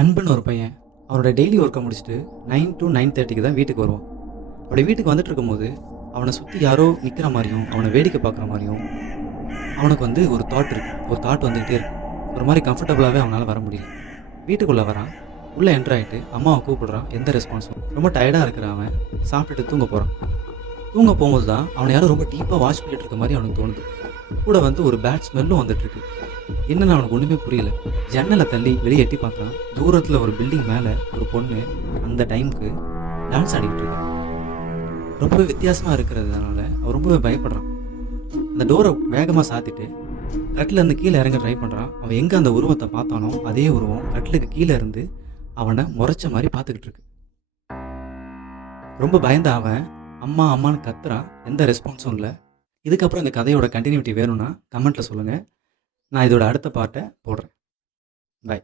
அன்புன்னு ஒரு பையன் அவனோட டெய்லி ஒர்க்கை முடிச்சுட்டு 9 to 9:30க்கு தான் வீட்டுக்கு வருவான். அப்படி வீட்டுக்கு வந்துட்டு இருக்கும்போது அவனை சுற்றி யாரோ நிற்கிற மாதிரியும் அவனை வேடிக்கை பார்க்குற மாதிரியும் அவனுக்கு ஒரு தாட் இருக்கு. ஒரு தாட் வந்துகிட்டே இருக்கு. ஒரு மாதிரி கம்ஃபர்டபுளாகவே அவனால் வர முடியல. வீட்டுக்குள்ளே வரான். உள்ளே என்ட்ரு ஆகிட்டு அம்மாவை கூப்பிடுறான். எந்த ரெஸ்பான்ஸும். ரொம்ப டயர்டாக இருக்கிற அவன் சாப்பிட்டுட்டு தூங்க போகிறான். தூங்க போகும்போது தான் அவனை யாரும் ரொம்ப டீப்பாக வாஷ் பண்ணிட்டு இருக்க மாதிரி அவனுக்கு தோணுது. கூட ஒரு பேட் ஸ்மெல்லும் வந்துட்டு இருக்கு. என்னன்னு அவனுக்கு ஒன்றுமே புரியல. ஜன்னலை தள்ளி வெளியே எட்டி பார்க்குறான். தூரத்தில் ஒரு பில்டிங் மேலே ஒரு பொண்ணு அந்த டைமுக்கு டான்ஸ் ஆடிக்கிட்டு இருக்கா. ரொம்பவே வித்தியாசமாக இருக்கிறதுனால அவன் ரொம்பவே பயப்படுறான். அந்த டோரை வேகமாக சாத்திட்டு கட்டிலேருந்து கீழே இறங்க ட்ரை பண்ணுறான். அவன் எங்கே அந்த உருவத்தை பார்த்தானோ அதே உருவம் கட்டிலுக்கு கீழே இருந்து அவனை முறைச்ச மாதிரி பார்த்துக்கிட்டு இருக்கு. ரொம்ப பயந்த அவன் அம்மா அம்மான்னு கத்துறான். எந்த ரெஸ்பான்ஸும் இல்லை. இதுக்கப்புறம் இந்த கதையோட கண்டினியூட்டி வேணும்னா கமெண்ட்டில் சொல்லுங்கள். நான் இதோட அடுத்த பார்ட்டை போடுறேன். பை.